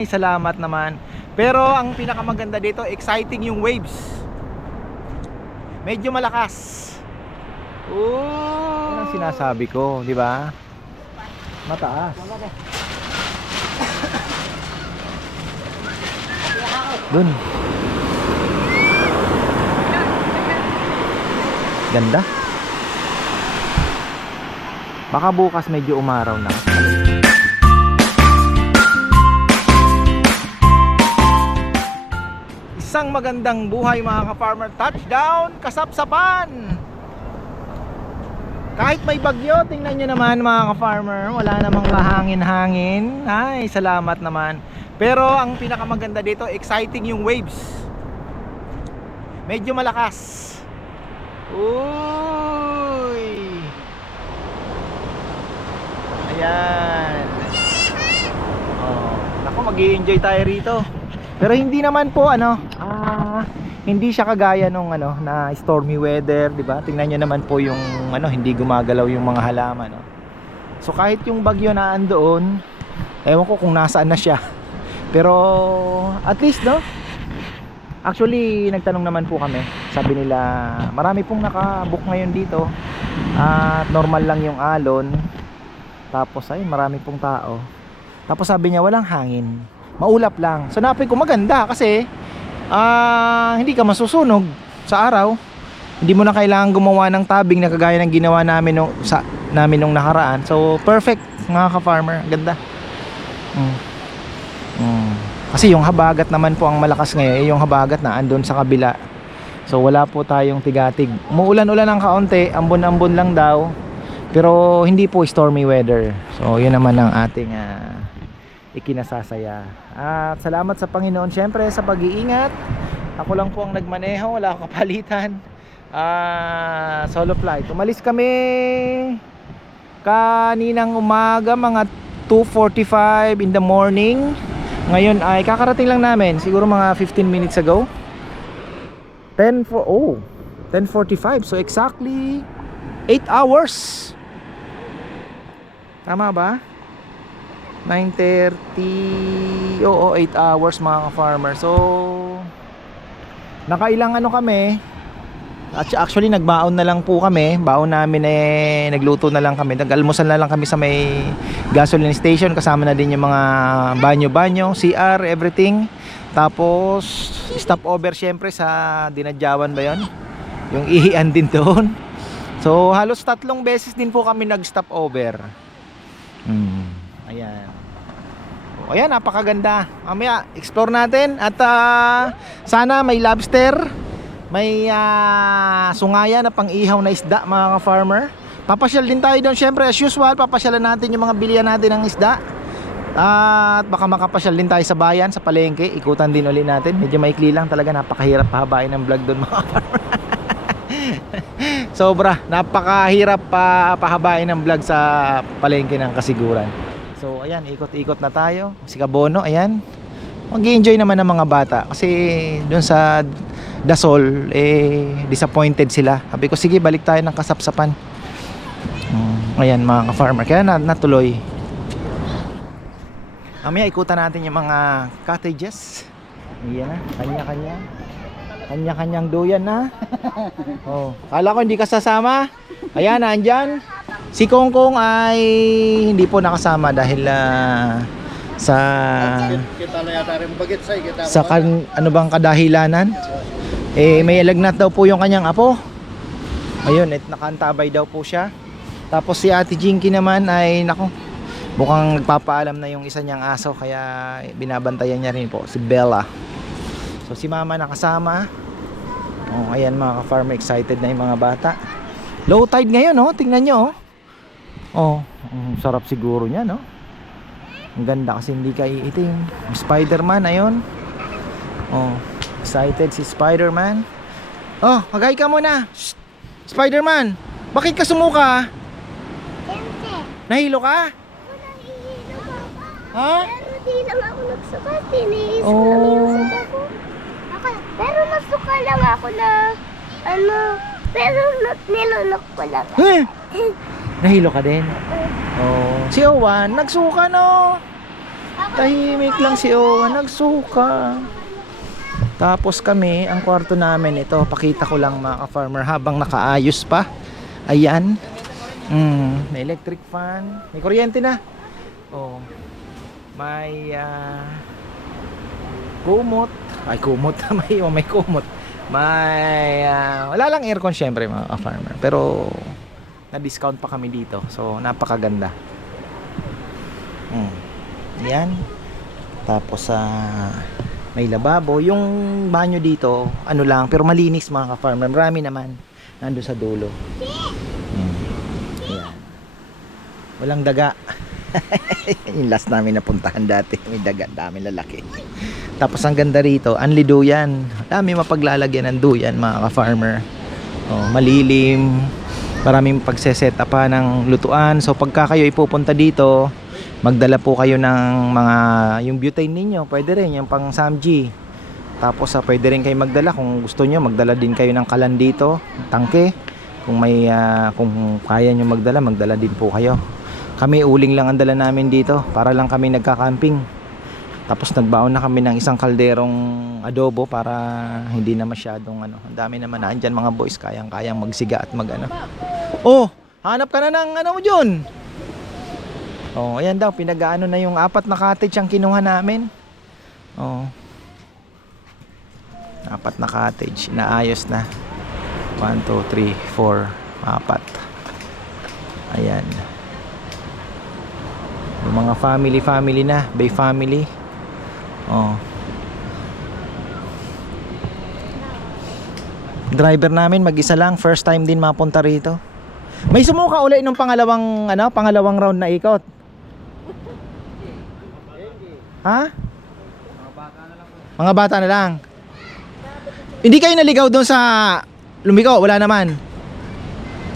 Salamat naman. Pero ang pinakamaganda dito, exciting yung waves. Medyo malakas. Oh, ang sinasabi ko, di ba? Mataas. Dun. Ganda. Baka bukas medyo umaraw na. Isang magandang buhay mga ka-farmer. Touchdown, kasapsapan! Kahit may bagyo, tingnan nyo naman mga ka-farmer. Wala namang kahangin-hangin. Ay, salamat naman. Pero ang pinakamaganda dito, exciting yung waves. Medyo malakas. Uy! Ayan. Oh, Naku, mag enjoy tayo rito. Pero hindi naman po ano, hindi siya kagaya nung ano na stormy weather, 'di ba? Tingnan niyo naman po yung ano, hindi gumagalaw yung mga halaman, no. So kahit yung bagyo na andoon, ewan ko kung nasaan na siya. Pero at least no. Actually, nagtanong naman po kami. Sabi nila, marami pong nakabook ngayon dito. At normal lang yung alon. Tapos ay marami pong tao. Tapos sabi niya walang hangin maulap lang. So napin ko maganda kasi ah hindi ka masusunog sa araw. Hindi mo na kailangan gumawa ng tabing na kagaya ng ginawa namin nung sa namin nung nakaraan. So perfect mga ka-farmer, ganda. Mm. Mm. Kasi yung habagat naman po ang malakas ngayon, eh, yung habagat na andun sa kabila. So wala po tayong tigatig. Umuulan-ulan ng kaunti, ambon-ambon lang daw. Pero hindi po stormy weather. So yun naman ang ating ah, ikinasasaya. At salamat sa Panginoon syempre sa pag-iingat. Ako lang po ang nagmaneho, wala akong kapalitan. Ah, solo flight. Umalis kami kaninang umaga mga 2:45 in the morning. Ngayon ay kakarating lang namin, siguro mga 15 minutes ago. 10 for oh, 10:45. So exactly 8 hours. Tama ba? 9.30 Oo, 8 hours mga ka-farmer. So Nakailang ano kami Actually nagbaon na lang po kami. Baon namin eh Nagluto na lang kami. Nag-almusal na lang kami sa may Gasoline station. Kasama na din yung mga banyo-banyo CR, everything. Tapos Stop over syempre sa Dinadyawan ba yon Yung ihian din doon. So halos tatlong beses din po kami nag-stop over Hmm. Ayan. O, ayan, napakaganda. Mamaya, explore natin. At ah, sana may lobster, may ah, sungaya na pang-ihaw na isda, mga farmer. Papasyal din tayo doon. Siyempre, as usual, papasyalan natin yung mga bilihan natin ng isda. At baka makapasyal din tayo sa bayan, sa palengke. Ikutan din ulit natin. Medyo maikli lang talaga. Napakahirap pahabain ng vlog doon, mga farmer. Sobra, napakahirap pa pahabain ng vlog sa palengke ng kasiguran. So ayan, ikot-ikot na tayo. Si Kabono, ayan. Mag-enjoy naman ng mga bata kasi doon sa Dasol eh disappointed sila. Sabi ko sige, balik tayo ng kasapsapan. Mm, ayan mga ka-farmer, kaya na, natuloy. Mamaya ikutan natin yung mga cottages. Ayan na, kanya-kanya. Kanya-kanyang duyan na. Oh, kala ko hindi ka sasama. Ayan, andyan. Si Kongkong ay hindi po nakasama dahil ah, sa sa kan, ano bang kadahilanan. Eh may lagnat daw po yung kanyang apo. Ayun, et nakantabay daw po siya. Tapos si Ate Jinky naman ay nako, mukhang nagpapaalam na yung isa niyang aso kaya binabantayan niya rin po si Bella. So si Mama nakasama. Oh, ayan mga ka-farmer excited na yung mga bata. Low tide ngayon, oh. Tingnan nyo, oh. Oh, ang sarap siguro niya, no? Ang ganda kasi hindi ka iitim. Spider-Man, ayun. Oh, excited si Spider-Man. Oh, magay ka muna. Shh! Spider-Man, bakit ka sumuka? Siyempre, Nahilo ka? Ha? Pero di lang ako nagsuka. Tiniis ko Oh. lang yung suka ko. Ako, pero nagsuka lang ako na, ano, pero nilunok ko lang. Eh, Nahilo ka din? Oh. Si Owan, nagsuka no. Tahimik lang si Owa, nagsuka. Tapos kami, ang kwarto namin ito, pakita ko lang mga ka-farmer habang nakaayos pa. Ayan. Mm, may electric fan, may kuryente na. Oh. May ah, kumot. Ay, kumot. may, oh, may kumot. May, ah, wala lang aircon syempre mga ka-farmer. Pero, na-discount pa kami dito. So, napakaganda. Mm. Yan. Tapos, ah, may lababo. Yung banyo dito, ano lang, pero malinis mga ka-farmer. Marami naman. Nando sa dulo. Mm. Yan. Walang daga. yung last namin napuntahan dati. May daga, dami lalaki. Tapos ang ganda rito, anli duyan. Dami mapaglalagyan ng duyan mga ka-farmer. Oh, malilim. Maraming pagseset pa ng lutuan. So pagka kayo ipupunta dito, magdala po kayo ng mga yung butane ninyo. Pwede rin yung pang samji. Tapos ah, pwede rin kayo magdala kung gusto nyo, magdala din kayo ng kalan dito, tangke. Kung may ah, kung kaya nyo magdala, magdala din po kayo. Kami uling lang ang dala namin dito para lang kami nagka-camping. Tapos nagbaon na kami ng isang kalderong adobo para hindi na masyadong ano. Ang dami naman na andyan mga boys kayang-kayang magsiga at magano. Oh, hanap ka na ng ano mo dyan. Oh, ayan daw pinag-ano na yung apat na cottage ang kinuha namin. Oh. Apat na cottage, inaayos na. 1 2 3 4 apat. Ayan. Yung mga family family na, Bay family. Oh. Driver namin mag-isa lang, first time din mapunta rito. May sumuka uli nung pangalawang ano, pangalawang round na ikot. Ha? Mga bata na lang. Hindi kayo naligaw doon sa lumiko, wala naman.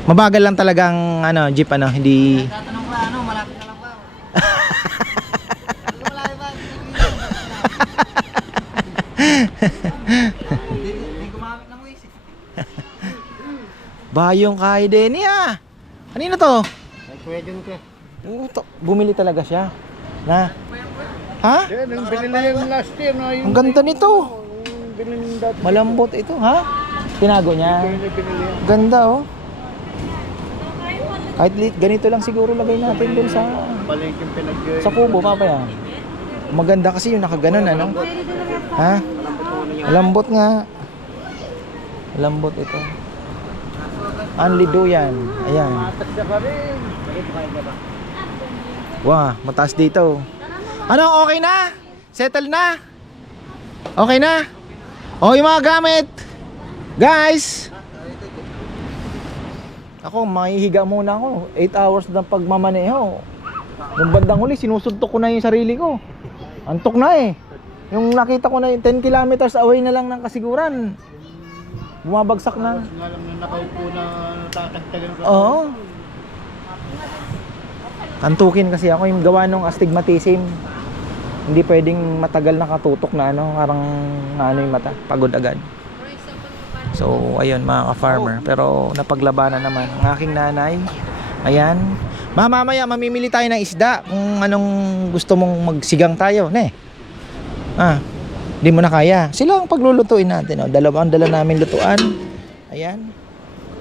Mabagal lang talagang ano, jeep ano, hindi Tatanong ka, ano, malapit na lang ba? Malayo ba? Hindi gumamit ng waste. Bayong kay Denny ah. Kanino to? Ay, kuya. Oo, to- Bumili talaga siya. Na. Ha? Yan, ang binili yung last year, no? Yung, Ang ganda nito. yung yung. Malambot ito, ha? Tinago niya. Yung. Ganda oh. Kahit li- ganito lang siguro lagay natin dun sa Balik yung pinag sa kubo papaya. Maganda kasi yung nakaganon ano. Ha? Malambot nga. Malambot ito. Anli yan. Ayan. Wah, mataas dito. Ano, okay na? Settle na? Okay na? O, yung mga gamit. Guys! Ako, mahihiga muna ako. 8 hours na pagmamaneho. Nung bandang huli, sinusuntok ko na yung sarili ko. Antok na eh. Yung nakita ko na yung 10 kilometers away na lang ng kasiguran. Bumabagsak na. Nga lang na nakaupo na natatagtagan ka. Oo. Antukin kasi ako yung gawa ng astigmatism. Hindi pwedeng matagal nakatutok na ano, parang ano yung mata, pagod agad. So, ayun mga ka-farmer. Pero napaglabanan naman ang aking nanay. Ayan. Ma, mamaya mamimili tayo ng isda kung anong gusto mong magsigang tayo, ne. Ah, hindi mo na kaya. Sila ang paglulutuin natin. Oh. Dalawa ang dala namin lutuan. Ayan.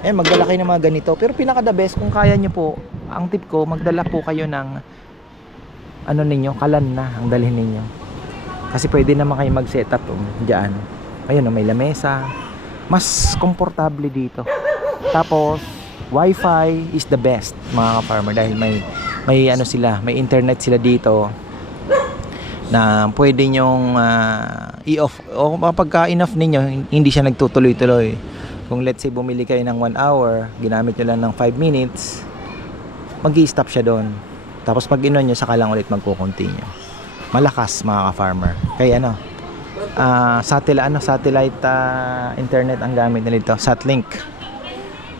Eh, magdala kayo ng mga ganito. Pero pinaka the best, kung kaya nyo po, ang tip ko, magdala po kayo ng ano ninyo, kalan na ang dalhin ninyo. Kasi pwede naman kayo mag-setup um, dyan. Ayun, oh, may lamesa. Mas komportable dito. Tapos, wifi is the best, mga farmer dahil may may ano sila, may internet sila dito na pwede nyong ah, i-off o kapag enough ninyo hindi siya nagtutuloy-tuloy. Kung let's say bumili kayo ng 1 hour ginamit nyo lang ng 5 minutes mag stop siya doon. Tapos pag inon nyo saka lang ulit magko-continue malakas mga ka-farmer. Kaya ano ah, satellite ano satellite ah, internet ang gamit nila dito. Satlink.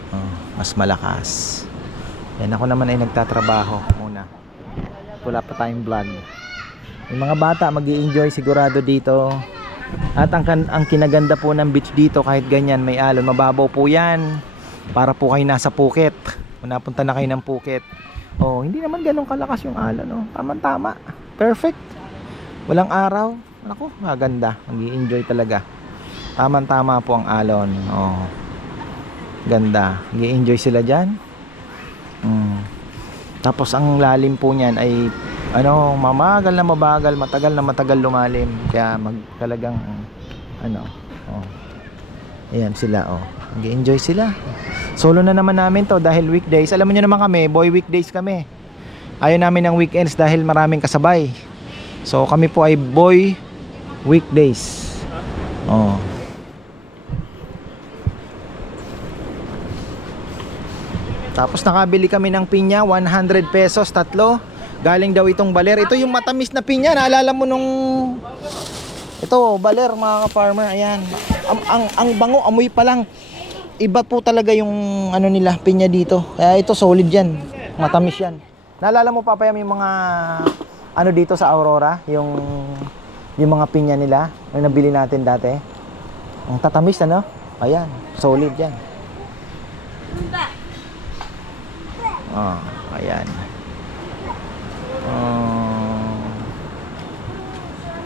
Oh, mas malakas. Yan ako naman ay nagtatrabaho muna. Wala pa tayong vlog yung mga bata mag enjoy sigurado dito. At ang, ang kinaganda po ng beach dito kahit ganyan may alon, mababaw po yan. Para po kayo nasa Phuket. Kung napunta na kayo ng Phuket. Oh, hindi naman ganun kalakas yung alon. Oh. Tama-tama. Perfect. Walang araw. Naku, maganda. mag enjoy talaga. Tama-tama po ang alon. Oh. Ganda. mag enjoy sila dyan. Mm. Tapos ang lalim po niyan ay ano, mamagal na mabagal, matagal na matagal lumalim. Kaya mag talagang ano, oh. Ayan sila, oh. mag enjoy sila. Solo na naman namin to dahil weekdays. Alam nyo naman kami, boy weekdays kami. Ayaw namin ng weekends dahil maraming kasabay. So kami po ay boy weekdays. Oh. Tapos nakabili kami ng pinya, 100 pesos, tatlo. Galing daw itong baler. Ito yung matamis na pinya. Naalala mo nung... Ito, baler mga ka-farmer. Ayan. Ang, ang, ang bango, amoy pa lang. Iba po talaga yung ano nila, pinya dito. Kaya ito solid yan. Matamis yan. Naalala mo papayam yung mga ano dito sa Aurora? Yung yung mga pinya nila. Yung nabili natin dati. Ang tatamis ano? Ayan. Solid yan. Oh, ayan. Oh.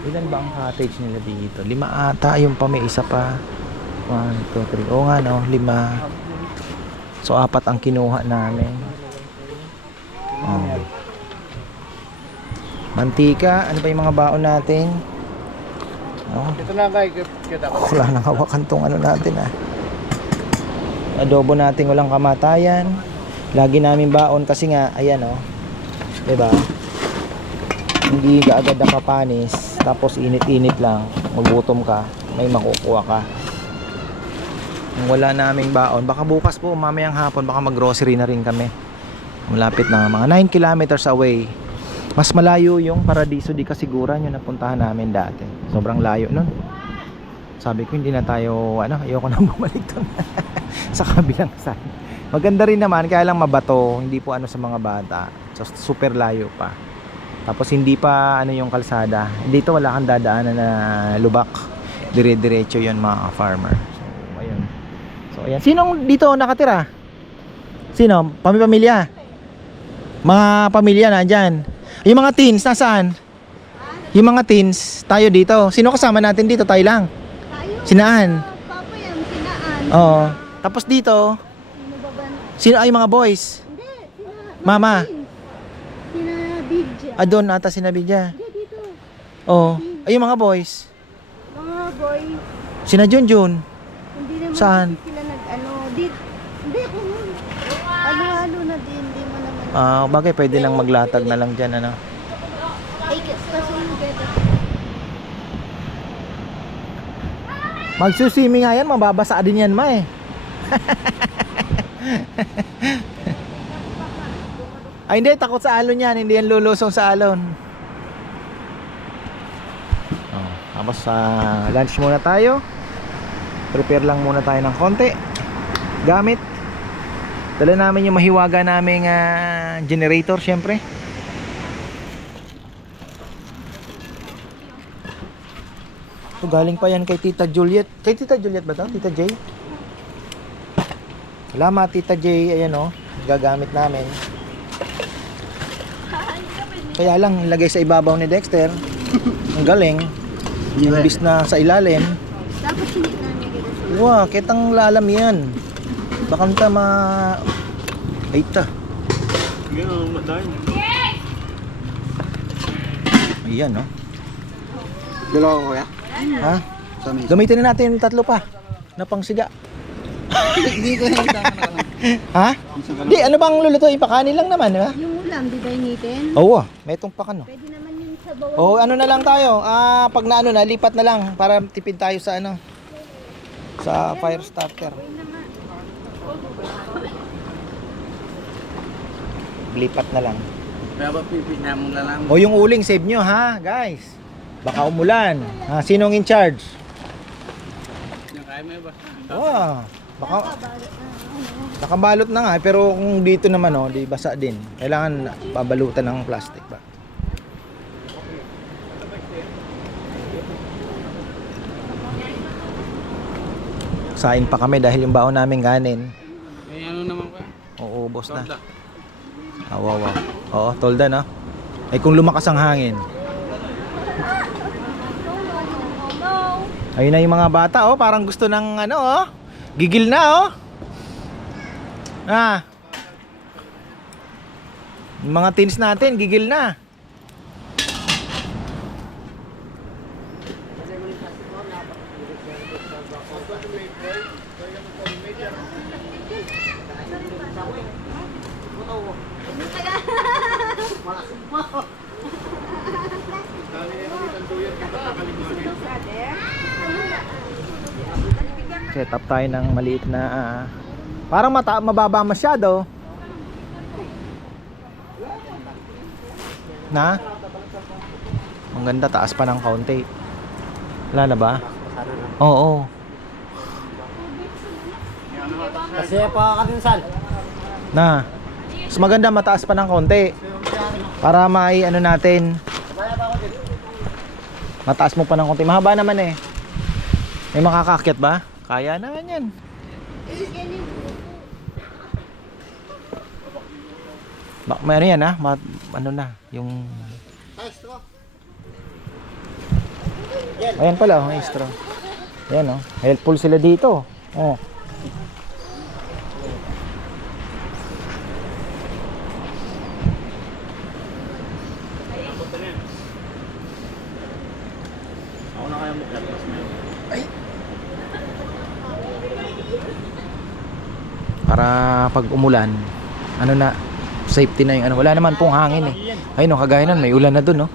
Ilan ba ang cottage nila dito? Lima ata, yung pa may isa pa. One, two, three. Oo nga no, lima. So apat ang kinuha namin. Oh. Mantika, ano pa yung mga baon natin? Oh, Ito na kay kita ko. wala nang hawakan tong ano natin ah. Adobo natin walang kamatayan. Lagi namin baon kasi nga, ayan oh. 'Di ba? Hindi ka agad nakapanis, tapos init-init lang, magutom ka, may makukuha ka. Kung wala naming baon, baka bukas po, mamayang hapon, baka mag-grocery na rin kami. Malapit na mga 9 kilometers away. Mas malayo yung Paradiso di Kasiguran yung napuntahan namin dati. Sobrang layo nun. Sabi ko hindi na tayo ano, ayoko na bumalik doon sa kabilang side. Maganda rin naman kaya lang mabato, hindi po ano sa mga bata. So, super layo pa. Tapos hindi pa ano yung kalsada. Dito wala kang dadaanan na lubak. Dire-diretso 'yon mga farmer. So ayun. So ayan. Sinong dito nakatira? Sino? Pamilya? Mga pamilya na dyan. Yung mga teens nasaan? Yung mga teens, tayo dito. Sino kasama natin dito? Tayo lang. Tayo. Sinaan? Papa yan, sinaan. Oo. Tapos dito, Sino ay mga boys? Hindi. Mama. Ah, doon ata sinabi niya. Hindi, dito. Oo. Ay, yung mga boys. Mga boy, Sina Junjun. hindi naman Saan? kasi sila nag-ano. Di, hindi, kung ano-ano na din, hindi mo naman. Ah, bagay pwede lang maglatag na lang diyan ano. Ay, kasi yung gata. Magsusimi nga yan, mababasa din yan ma eh. Ay hindi, takot sa alon yan, hindi yan lulusong sa alon. Oh, tapos sa lunch muna tayo. Prepare lang muna tayo ng konti. Gamit. Dala namin yung mahiwaga naming ah, generator syempre. So, galing pa yan kay Tita Juliet. Kay Tita Juliet ba to? Tita J? Salamat Tita J. Ayan o. Gagamit namin. Kaya lang, ilagay sa ibabaw ni Dexter. Ang galing. Imbis na sa ilalim. Dapat hindi namin gata. Wow, kitang lalam yan. Bakanta ma... Ay ta. Ganun. Ayan no. Dalawa ko kuya. Ha? Sa may. Gamitin na natin yung tatlo pa. Na pangsiga. Hindi ko yung tama na lang. Ha? Di, ano bang luluto? Ipakanin lang naman, di ba? Yung di ba initin? Oo, may itong pakano. Pwede naman yun sa bawang. Oh, ano na lang tayo? Ah, pag na ano na, lipat na lang para tipid tayo sa ano sa fire starter. Lipat na lang. Kaya ba pipina mo na lang? O yung uling save nyo ha, guys. Baka umulan. Ha, sinong in charge? Yung kaya mo ba? Wow. Baka nakabalot na nga eh, pero kung dito naman oh, di basa din. Kailangan pabalutan ng plastic ba. Sain pa kami dahil yung baon namin kanin. May ano naman kuya? Uubos na. Tolda. Ah, wow, wow. Oo, tolda no? Ay kung lumakas ang hangin. Ayun na yung mga bata oh, parang gusto ng ano oh. Gigil na oh. Ah. Mga teens natin, gigil na. Set up tayo ng maliit na ah, parang mata mababa masyado. Na? Ang ganda, taas pa ng kaunti. Wala na ba? Oo. Kasi pa katinsan. Na. Mas maganda mataas pa ng kaunti. Para mai ano natin. Mataas mo pa ng kaunti. Mahaba naman eh. May makakakyat ba? Kaya naman yan. Bak may ano yan ha? Ma- ano na? Yung... Ayan pala, oh, straw. Ayan oh. Helpful sila dito. Oh. Para pag umulan ano na safety na yung ano. Wala naman pong hangin eh. Ayun no kagaya nun may ulan na dun no?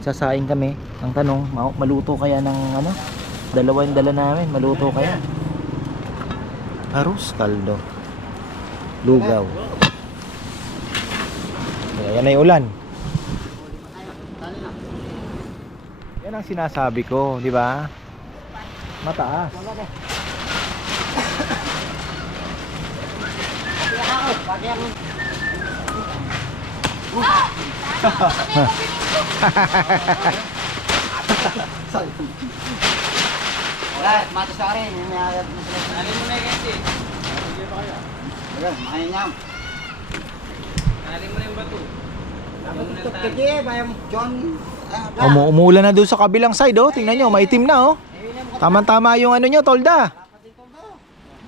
Sasaing kami. Ang tanong ma- maluto kaya ng ano? Dalawa yung dala namin maluto kaya. Arroz kaldo. Lugaw. Ayan na yung ulan. Yan ang sinasabi ko di ba? Mataas Wala, matos ka rin. Ayat mo sila. Alin mo na yung kasi. Wala, makanyam. Alin mo na yung bato. Umu umuulan na doon sa kabilang side oh. Tingnan nyo, maitim na oh. Tama-tama yung ano nyo, tolda.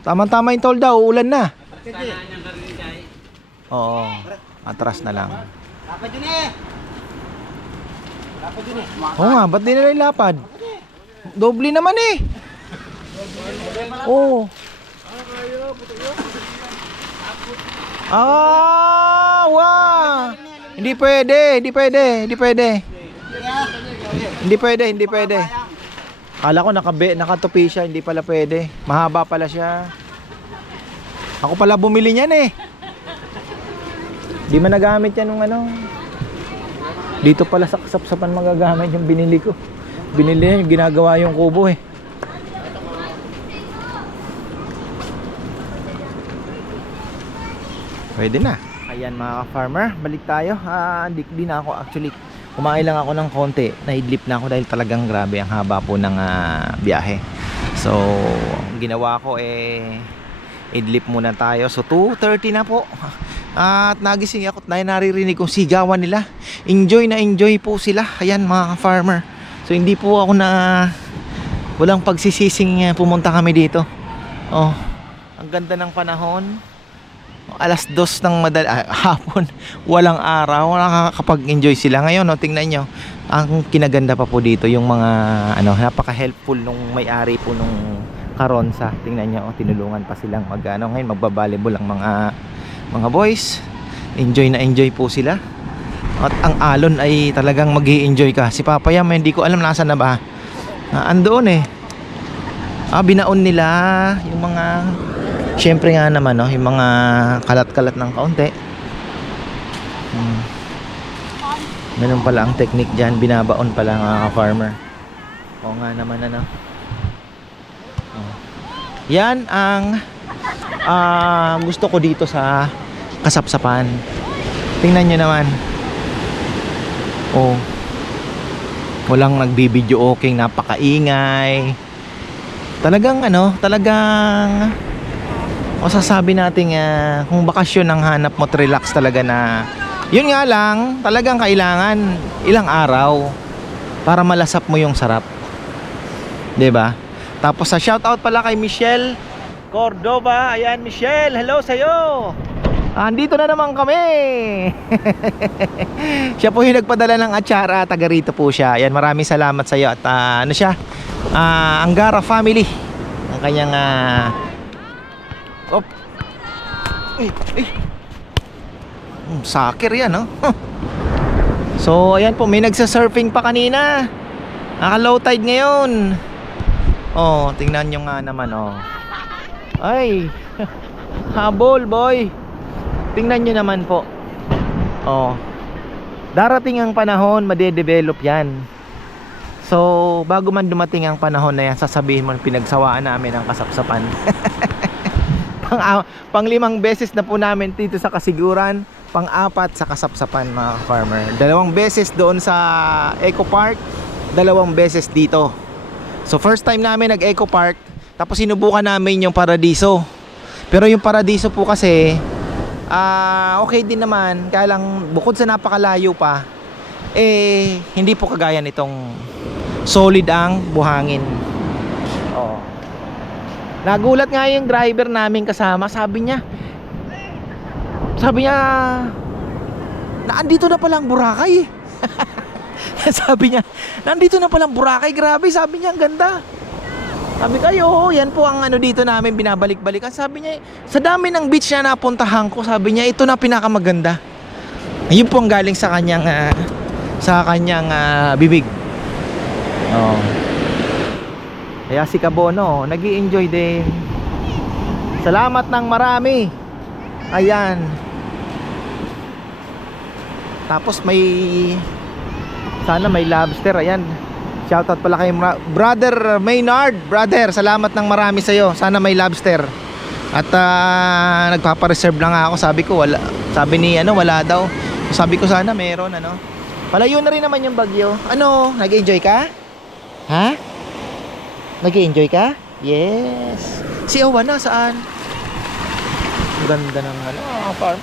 Tama-tama yung tolda, uulan na. Oo. Atras na lang. Dapat yun eh. Dapat yun eh. Oo nga, ba't di nila ilapad? Doble naman eh. Oo. Ah, wow. Hindi pwede, hindi pwede, hindi pwede. Hindi pwede, hindi pwede. Kala ko nakabe, nakatupi siya, hindi pala pwede. Mahaba pala siya. Ako pala bumili niyan eh. Di man nagamit yan nung ano. Dito pala sa kasapsapan magagamit yung binili ko. Binili yung ginagawa yung kubo eh. Pwede na. Ayan mga ka-farmer, balik tayo. Ah, di, na ako actually. Kumain lang ako ng konti. Naidlip na ako dahil talagang grabe ang haba po ng ah, biyahe. So, ginawa ko eh idlip muna tayo. So 2:30 na po. At nagising ako na naririnig kong sigawan nila. Enjoy na enjoy po sila. Ayan mga farmer. So hindi po ako na walang pagsisising eh, pumunta kami dito. Oh, ang ganda ng panahon. Alas dos ng madal ah, hapon, walang araw, nakakapag-enjoy sila. Ngayon, no, tingnan nyo, ang kinaganda pa po dito, yung mga, ano, napaka-helpful nung may-ari po nung Karonsa. Tingnan nyo, oh, tinulungan pa silang mag, ano, ngayon magbabalibol ang mga, mga boys. Enjoy na enjoy po sila. At ang alon ay talagang mag enjoy ka. Si Papa Yam, hindi ko alam nasa na ba. Ah, andoon eh. Ah, binaon nila yung mga Siyempre nga naman no, yung mga kalat-kalat ng kaunti. Hmm. Pala ang technique diyan, binabaon pala mga farmer. Oo nga naman ano. Oh. Yan ang ah, gusto ko dito sa kasapsapan. Tingnan nyo naman. Oh. Walang nagbibideo okay, napakaingay. Talagang ano, talagang masasabi natin uh, kung bakasyon ang hanap mo relax talaga na yun nga lang talagang kailangan ilang araw para malasap mo yung sarap 'Di ba? Tapos sa shoutout pala kay Michelle Cordova. Ayan, Michelle, hello sa iyo. Andito na naman kami. siya po yung nagpadala ng atsara, taga rito po siya. Ayan, maraming salamat sa iyo at ah, ano siya? Ah, Angara family. Ang kanyang ah Op. Ay, ay. Hmm, Sakir yan, no? Huh. So, ayan po, may nagsa-surfing pa kanina. Naka-low tide ngayon. Oh, tingnan nyo nga naman, oh. Ay, habol, boy. Tingnan nyo naman po. Oh. Darating ang panahon, madedevelop yan. So, bago man dumating ang panahon na yan, sasabihin mo pinagsawaan namin ang kasapsapan. pang, ah, pang limang beses na po namin dito sa kasiguran, pang apat sa kasapsapan mga farmer. Dalawang beses doon sa Eco Park, dalawang beses dito. So first time namin nag Eco Park, tapos sinubukan namin yung Paradiso. Pero yung Paradiso po kasi ah okay din naman, kaya lang bukod sa napakalayo pa, eh hindi po kagaya nitong solid ang buhangin. Oh. Nagulat nga yung driver namin kasama, sabi niya, sabi niya, naandito na palang Boracay. sabi niya, nandito na palang Boracay, grabe, sabi niya, ang ganda. Sabi kayo, yan po ang ano dito namin binabalik-balikan. Sabi niya, sa dami ng beach na napuntahan ko, sabi niya, ito na pinakamaganda. Yun po ang galing sa kanyang ah, sa kanyang ah, bibig. Oh. Kaya si Kabono, nag enjoy din. Salamat ng marami. Ayan. Tapos may sana may lobster. Ayan. Shoutout pala kay Brother Maynard. Brother, salamat ng marami sa iyo. Sana may lobster. At ah, nagpapa-reserve lang ako. Sabi ko wala. Sabi ni ano wala daw. Sabi ko sana meron ano. Palayo na rin naman yung bagyo. Ano, nag-enjoy ka? Ha? Nag-enjoy ka? Yes. Si Owa na saan? Ganda ng ano, ah, farm.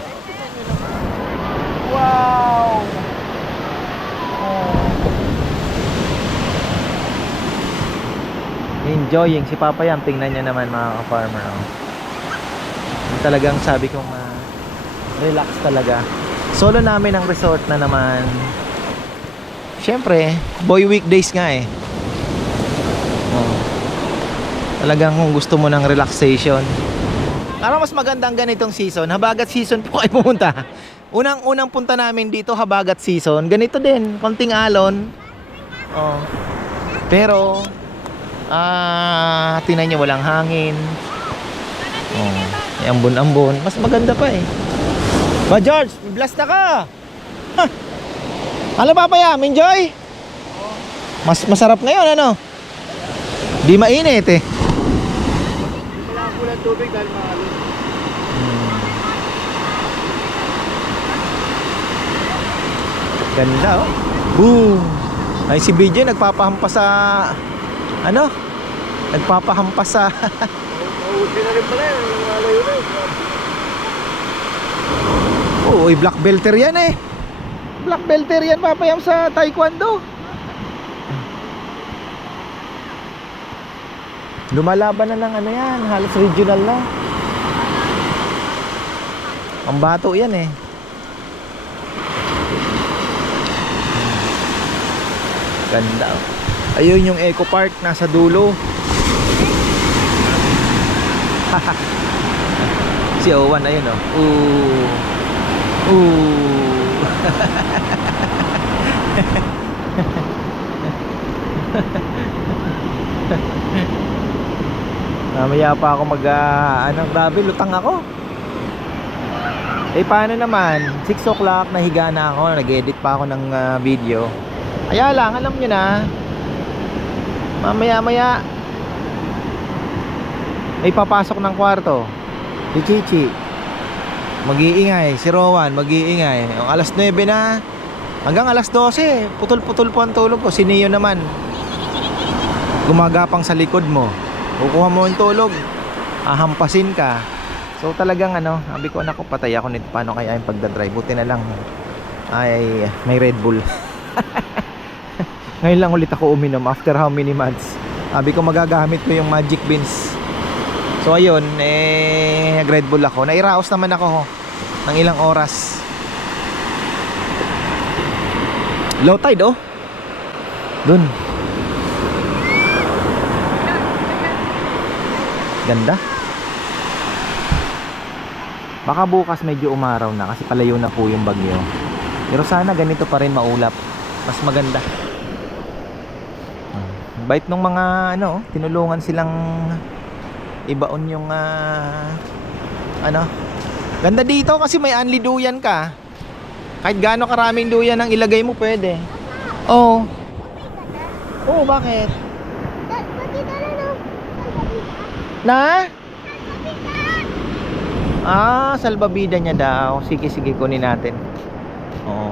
Wow! Oh. Enjoying si Papa Yam. Tingnan niya naman mga ka-farmer. Oh. Talagang sabi kong ah, relax talaga. Solo namin ang resort na naman. Siyempre, boy weekdays nga eh. Oh. Talagang kung gusto mo ng relaxation. Para mas maganda ang ganitong season, habagat season po kayo pumunta. Unang-unang punta namin dito, habagat season. Ganito din, konting alon. Oh. Pero, ah, tinan nyo, walang hangin. Oh, ambon-ambon. Mas maganda pa eh. Ba George, blast na ka! Ha! Ano pa pa yan? Enjoy? Mas masarap ngayon ano? Di mainit eh. Kailangan ko ng tubig dahil mahalo. Ganda oh. Boom. Ay si BJ nagpapahampas sa ano? Nagpapahampas sa Mauwi na rin pala yun. Malayo na yun. Oo, oh, black belter yan eh. Black belter yan papayam sa taekwondo. Lumalaban na ng ano yan, halos regional na. Ang bato yan eh. Ganda. oh. Ayun yung Eco Park nasa dulo. si Owan ayun oh. Ooh. Ooh. Mamaya pa ako mag ah, ano, grabe lutang ako. Eh paano naman? 6 o'clock nahiga na ako, nag-edit pa ako ng ah, video. Kaya lang, alam nyo na. Mamaya maya ay papasok ng kwarto. Si Chichi. Mag-iingay, si Rowan, mag-iingay. Alas 9 na, hanggang alas 12, putol-putol po ang tulog ko. Si Neo naman, gumagapang sa likod mo. Kukuha mo yung tulog, ahampasin ka. So talagang ano, sabi ko, nako patay ako nito. Paano kaya yung pagdadrive? Buti na lang, ay may Red Bull. Ngayon lang ulit ako uminom after how many months? Sabi ko magagamit ko yung magic beans. So ayun, eh Red Bull ako. Nairaos naman ako ho, ng ilang oras. Low tide oh. Dun. Ganda. Baka bukas medyo umaraw na kasi palayo na po yung bagyo. Pero sana ganito pa rin maulap. Mas maganda. Bait nung mga ano, tinulungan silang ibaon yung ah, ano. Ganda dito kasi may unli duyan ka. Kahit gaano karaming duyan ang ilagay mo pwede. Oo. Oo, bakit? Da- Pati dala no? Na? Ah, salbabida niya daw. Sige, sige, kunin natin. Oo.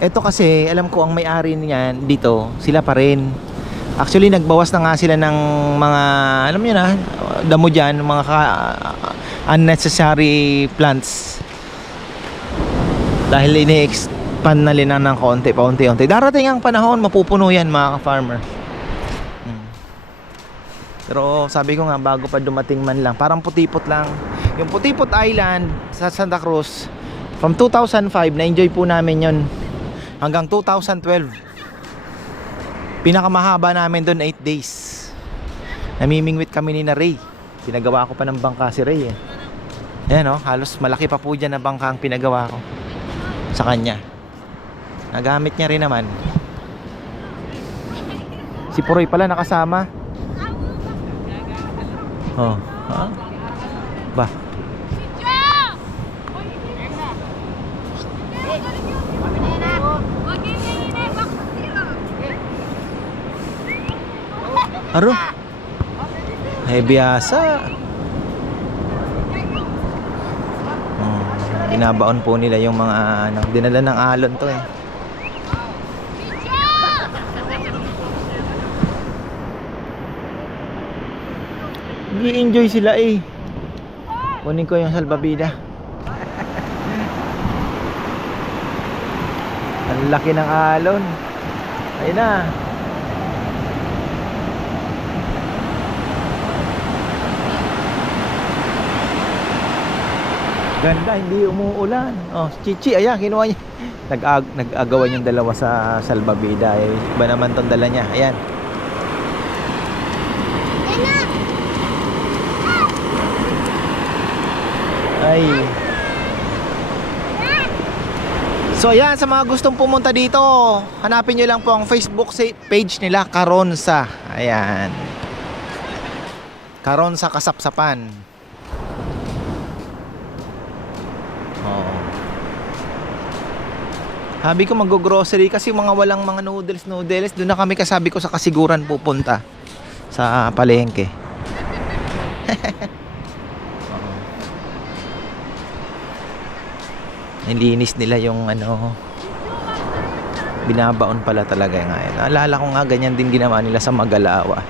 Ito kasi, alam ko ang may-ari niyan dito, sila pa rin. Actually, nagbawas na nga sila ng mga, alam niyo na, damo dyan, mga ka- unnecessary plants. Dahil ini-expand na nila ng konti, paunti-unti. Darating ang panahon, mapupuno yan mga ka-farmer. Mm. Pero sabi ko nga bago pa dumating man lang, parang putipot lang. Yung Putipot Island sa Santa Cruz from 2005 na-enjoy po namin 'yon hanggang 2012. Pinakamahaba namin doon 8 days. Namimingwit kami ni na Ray. Pinagawa ko pa ng bangka si Ray eh. Ayan oh, halos malaki pa po dyan na bangka ang pinagawa ko sa kanya. Nagamit niya rin naman. Si Puroy pala nakasama. Oh. Ha? Ba? Aro? Ay, biyasa. Oh, binabaon po nila yung mga ano, dinala ng alon to eh. Nag-enjoy sila eh. Kunin ko yung salbabida. Ang laki ng alon. Ayun na. Ganda, hindi umuulan. Oh, Chichi, ayan, kinuha niya. Nag-ag nag-agawan yung dalawa sa salbabida. Eh, iba naman tong dala niya. Ayan. Ay. So ayan, sa mga gustong pumunta dito, hanapin nyo lang po ang Facebook page nila, Karonsa. Ayan. Karonsa Kasapsapan. Sabi ko mag-grocery kasi mga walang mga noodles noodles, doon na kami kasabi ko sa kasiguran pupunta sa palengke. nilinis nila yung ano binabaon pala talaga ngayon naalala ko nga ganyan din ginawa nila sa Magalawa.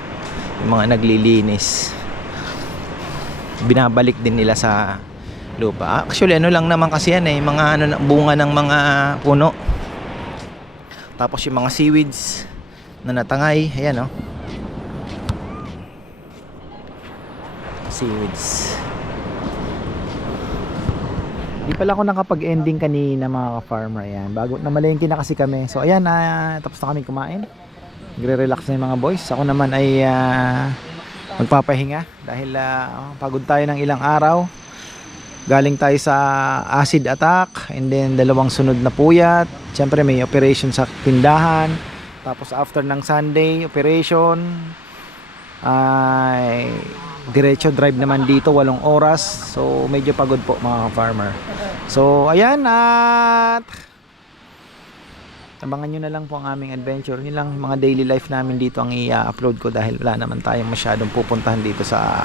Yung mga naglilinis. Binabalik din nila sa lupa actually ano lang naman kasi yan eh mga ano, bunga ng mga puno tapos yung mga seaweeds na natangay ayan oh seaweeds Di pala ako nakapag-ending kanina mga ka-farmer yan. Bago namalengke na kasi kami. So ayan, na tapos na kami kumain. Nagre-relax na yung mga boys. Ako naman ay ah, magpapahinga dahil ah, pagod tayo ng ilang araw. Galing tayo sa acid attack and then dalawang sunod na puyat. Siyempre may operation sa tindahan. Tapos after ng Sunday operation ay diretso drive naman dito walong oras so medyo pagod po mga farmer so ayan at abangan nyo na lang po ang aming adventure yun lang mga daily life namin dito ang i-upload ko dahil wala naman tayong masyadong pupuntahan dito sa